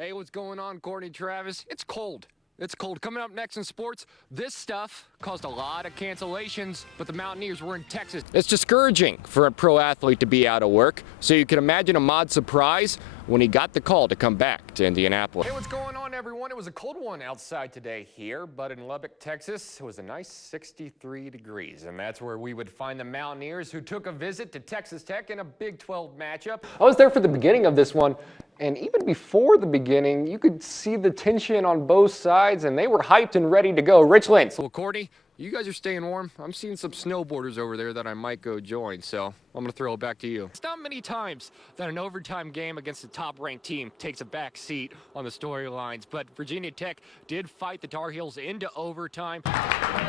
Hey, what's going on, Courtney Travis? It's cold. It's cold. Coming up next in sports, this stuff caused a lot of cancellations, but the Mountaineers were in Texas. It's discouraging for a pro athlete to be out of work, so you can imagine Ahmad's surprise when he got the call to come back to Indianapolis. Hey, what's going on, everyone? It was a cold one outside today here, but in Lubbock, Texas, it was a nice 63 degrees, and that's where we would find the Mountaineers, who took a visit to Texas Tech in a Big 12 matchup. I was there for the beginning of this one, and even before the beginning, you could see the tension on both sides, and they were hyped and ready to go. Rich Lentz. Well, Courtney, you guys are staying warm. I'm seeing some snowboarders over there that I might go join, so I'm going to throw it back to you. It's not many times that an overtime game against a top-ranked team takes a back seat on the storylines, but Virginia Tech did fight the Tar Heels into overtime.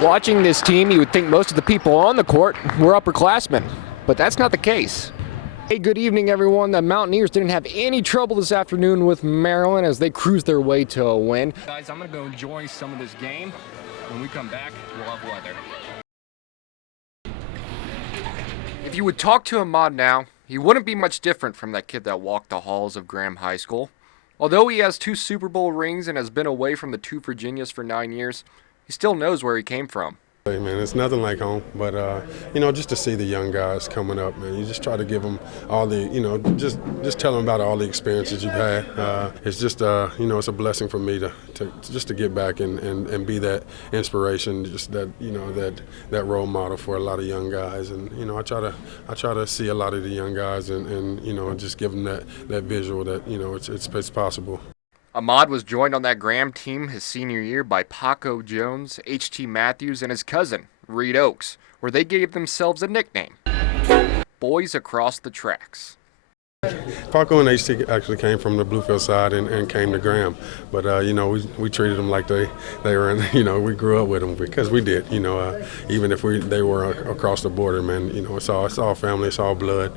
Watching this team, you would think most of the people on the court were upperclassmen, but that's not the case. Hey, good evening, everyone. The Mountaineers didn't have any trouble this afternoon with Maryland as they cruised their way to a win. Guys, I'm going to go enjoy some of this game. When we come back, we'll have weather. If you would talk to Ahmad now, he wouldn't be much different from that kid that walked the halls of Graham High School. Although he has 2 Super Bowl rings and has been away from the 2 Virginias for 9 years, he still knows where he came from. Hey, man, it's nothing like home, but, just to see the young guys coming up, man, you just try to give them all the, just tell them about all the experiences you've had. It's just, it's a blessing for me to get back and be that inspiration, just that, that role model for a lot of young guys. And, I try to see a lot of the young guys and just give them that visual that, it's possible. Ahmad was joined on that Graham team his senior year by Paco Jones, H.T. Matthews, and his cousin, Reed Oakes, where they gave themselves a nickname, Boys Across the Tracks. Paco and H.T. actually came from the Bluefield side and came to Graham, but we treated them like they were, we grew up with them because we did, even if they were across the border, man, it's all family, it's all blood,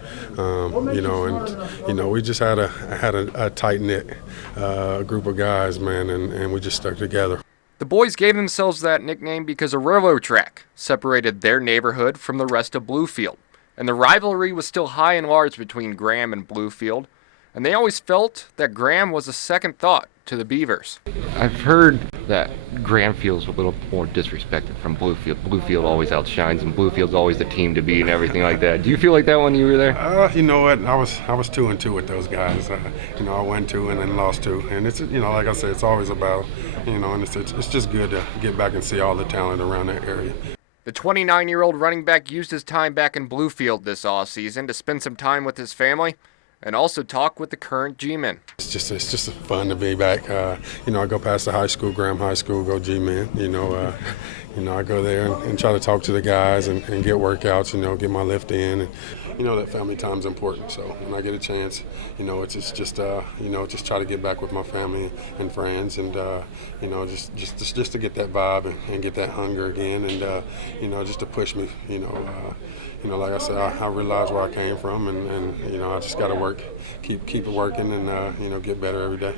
we just had a tight knit group of guys, man, and we just stuck together. The boys gave themselves that nickname because a railroad track separated their neighborhood from the rest of Bluefield. And the rivalry was still high and large between Graham and Bluefield, and they always felt that Graham was a second thought to the Beavers. I've heard that Graham feels a little more disrespected from Bluefield. Bluefield always outshines, and Bluefield's always the team to beat and everything like that. Do you feel like that when you were there? You know what? I was 2-2 with those guys. I won 2 and then lost 2, and it's like I said, it's always a battle. And it's just good to get back and see all the talent around that area. The 29-year-old running back used his time back in Bluefield this offseason to spend some time with his family and also talk with the current G-men. It's just fun to be back. I go past the high school, Graham High School, go G-men. I go there and try to talk to the guys and get workouts, get my lift in. And, that family time's important. So when I get a chance, it's just try to get back with my family and friends and, just to get that vibe and get that hunger again and, just to push me, like I said, I realize where I came from and I just got to work, keep it working and, get better every day.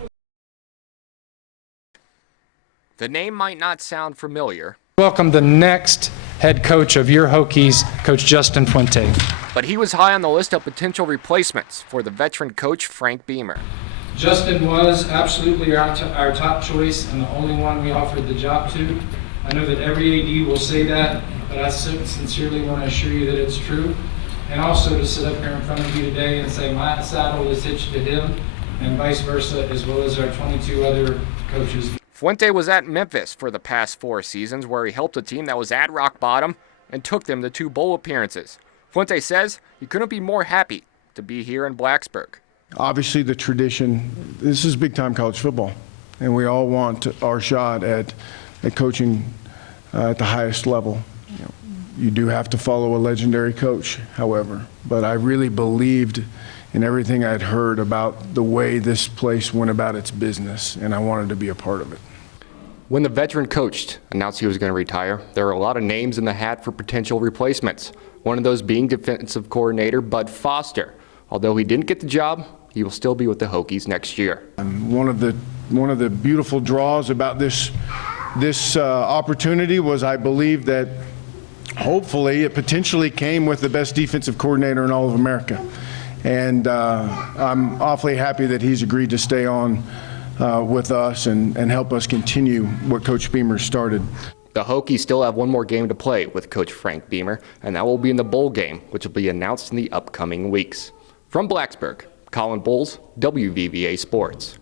The name might not sound familiar. Welcome the next head coach of your Hokies, Coach Justin Fuente. But he was high on the list of potential replacements for the veteran coach Frank Beamer. Justin was absolutely our top choice and the only one we offered the job to. I know that every AD will say that, but I sincerely want to assure you that it's true. And also to sit up here in front of you today and say my saddle is hitched to him and vice versa, as well as our 22 other coaches. Fuente was at Memphis for the past 4 seasons, where he helped a team that was at rock bottom and took them to 2 bowl appearances. Fuente says he couldn't be more happy to be here in Blacksburg. Obviously the tradition, this is big-time college football, and we all want our shot at coaching at the highest level. You do have to follow a legendary coach, however, but I really believed in everything I'd heard about the way this place went about its business, and I wanted to be a part of it. When the veteran coach announced he was going to retire, there were a lot of names in the hat for potential replacements, one of those being defensive coordinator Bud Foster. Although he didn't get the job, he will still be with the Hokies next year. And one of the beautiful draws about this opportunity was I believe that hopefully it potentially came with the best defensive coordinator in all of America. And I'm awfully happy that he's agreed to stay on with us and help us continue what Coach Beamer started. The Hokies still have one more game to play with Coach Frank Beamer, and that will be in the bowl game, which will be announced in the upcoming weeks. From Blacksburg, Colin Bowles, WVVA Sports.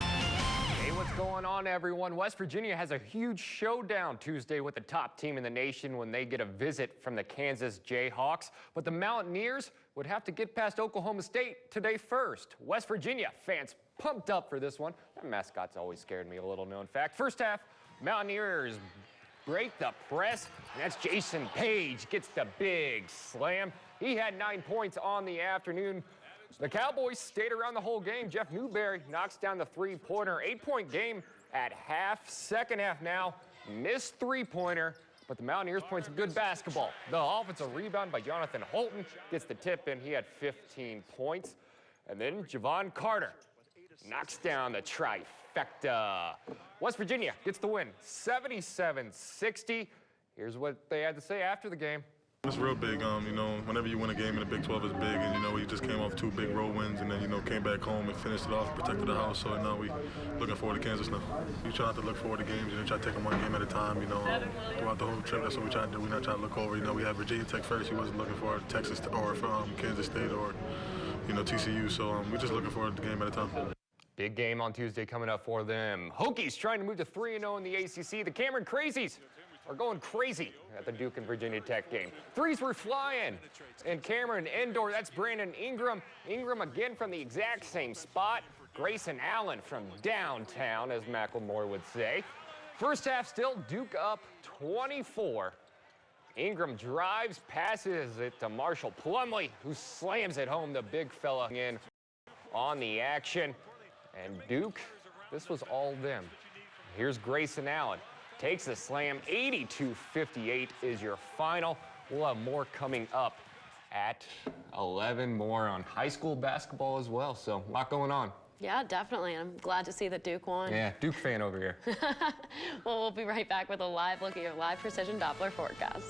Hey, what's going on, everyone? West Virginia has a huge showdown Tuesday with the top team in the nation when they get a visit from the Kansas Jayhawks. But the Mountaineers would have to get past Oklahoma State today first. West Virginia fans pumped up for this one. That mascot's always scared me a little, known fact. First half, Mountaineers break the press, and that's Jason Page gets the big slam. He had 9 points on the afternoon. The Cowboys stayed around the whole game. Jeff Newberry knocks down the three-pointer. 8-point game at half. Second half now, missed three-pointer, but the Mountaineers playing some good basketball. The offensive rebound by Jonathan Holton gets the tip in. He had 15 points. And then Javon Carter knocks down the trifecta. West Virginia gets the win, 77-60. Here's what they had to say after the game. It's real big. You know, whenever you win a game in the Big 12, it's big. And, you know, we just came off 2 big road wins and then, you know, came back home and finished it off, protected the house. So now we looking forward to Kansas now. We try not to look forward to games, you know, try to take them one game at a time, you know, throughout the whole trip. That's what we try to do. We're not trying to look over. You know, we had Virginia Tech first. He wasn't looking for Texas or Kansas State or, you know, TCU. So we're just looking forward to the game at a time. Big game on Tuesday coming up for them. Hokies trying to move to 3-0 in the ACC. The Cameron Crazies are going crazy at the Duke and Virginia Tech game. Threes were flying. And Cameron indoor, that's Brandon Ingram. Ingram again from the exact same spot. Grayson Allen from downtown, as Macklemore would say. First half still Duke up 24. Ingram drives, passes it to Marshall Plumlee, who slams it home. The big fella in on the action. And Duke, this was all them. Here's Grayson Allen. Takes the slam. 82-58 is your final. We'll have more coming up at 11, more on high school basketball as well. So a lot going on. Yeah, definitely. I'm glad to see that Duke won. Yeah, Duke fan over here. Well, we'll be right back with a live look at your live precision Doppler forecast.